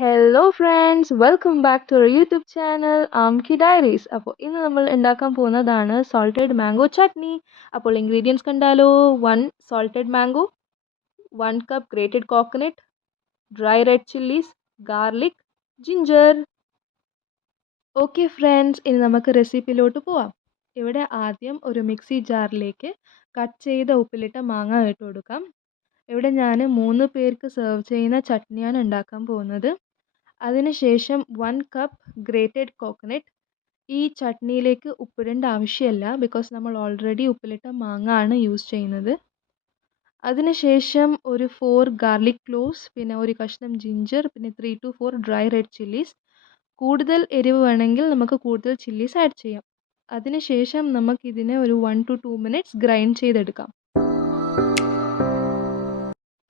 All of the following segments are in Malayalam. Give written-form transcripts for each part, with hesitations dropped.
Hello friends welcome back to our YouTube channel Amki Diaries. അപ്പോൾ ഇന്ന് നമ്മൾ ഉണ്ടാക്കാൻ പോകുന്നതാണ് സോൾട്ടഡ് മാംഗോ ചട്നി. അപ്പോൾ ഇൻഗ്രീഡിയൻസ് കണ്ടാലോ. 1 salted mango, 1 cup grated coconut, dry red chilies, garlic, ginger. Okay friends, ഇനി നമുക്ക് റെസിപ്പിയിലോട്ട് പോവാം. ഇവിടെ ആദ്യം ഒരു മിക്സി ജാറിലേക്ക് കട്ട് ചെയ്ത ഉപ്പിലിട്ട മാങ്ങ ഇട്ട് കൊടുക്കാം. ഇവിടെ ഞാൻ 3 പേർക്ക് സെർവ് ചെയ്യുന്ന ചട്നിയാണ് ഉണ്ടാക്കാൻ പോകുന്നത്. അതിനുശേഷം 1 കപ്പ് ഗ്രേറ്റഡ് കോക്കനട്ട്. ഈ ചട്നിയിലേക്ക് ഉപ്പിടേണ്ട ആവശ്യമില്ല, ബിക്കോസ് നമ്മൾ ഓൾറെഡി ഉപ്പിലിട്ട മാങ്ങ ആണ് യൂസ് ചെയ്യുന്നത്. അതിനുശേഷം ഒരു 4 ഗാർലിക് ക്ലോവ്സ്, പിന്നെ ഒരു കഷ്ണം ജിഞ്ചർ, പിന്നെ 3 to 4 ഡ്രൈ റെഡ് ചില്ലീസ്. കൂടുതൽ എരിവ് വേണമെങ്കിൽ നമുക്ക് കൂടുതൽ ചില്ലീസ് ആഡ് ചെയ്യാം. അതിനുശേഷം നമുക്കിതിനെ ഒരു 1 to 2 മിനിറ്റ്സ് ഗ്രൈൻഡ് ചെയ്തെടുക്കാം.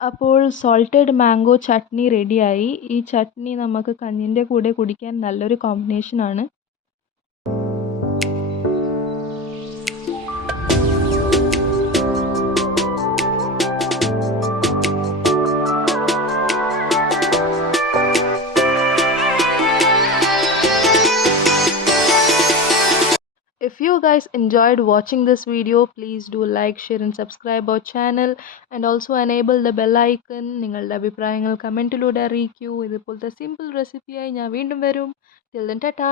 അപ്പോൾ സോൾട്ടഡ് മാംഗോ ചട്നി റെഡിയായി. ഈ ചട്നി നമുക്ക് കഞ്ഞിൻ്റെ കൂടെ കുടിക്കാൻ നല്ലൊരു കോമ്പിനേഷനാണ്. If you guys enjoyed watching this video, please do like, share and subscribe our channel and also enable the bell icon. നിങ്ങളുടെ അഭിപ്രായങ്ങൾ കമൻറ്റിലൂടെ അറിയിക്കൂ. ഇതുപോലത്തെ സിമ്പിൾ റെസിപ്പിയായി ഞാൻ വീണ്ടും വരും. Till then, Tata.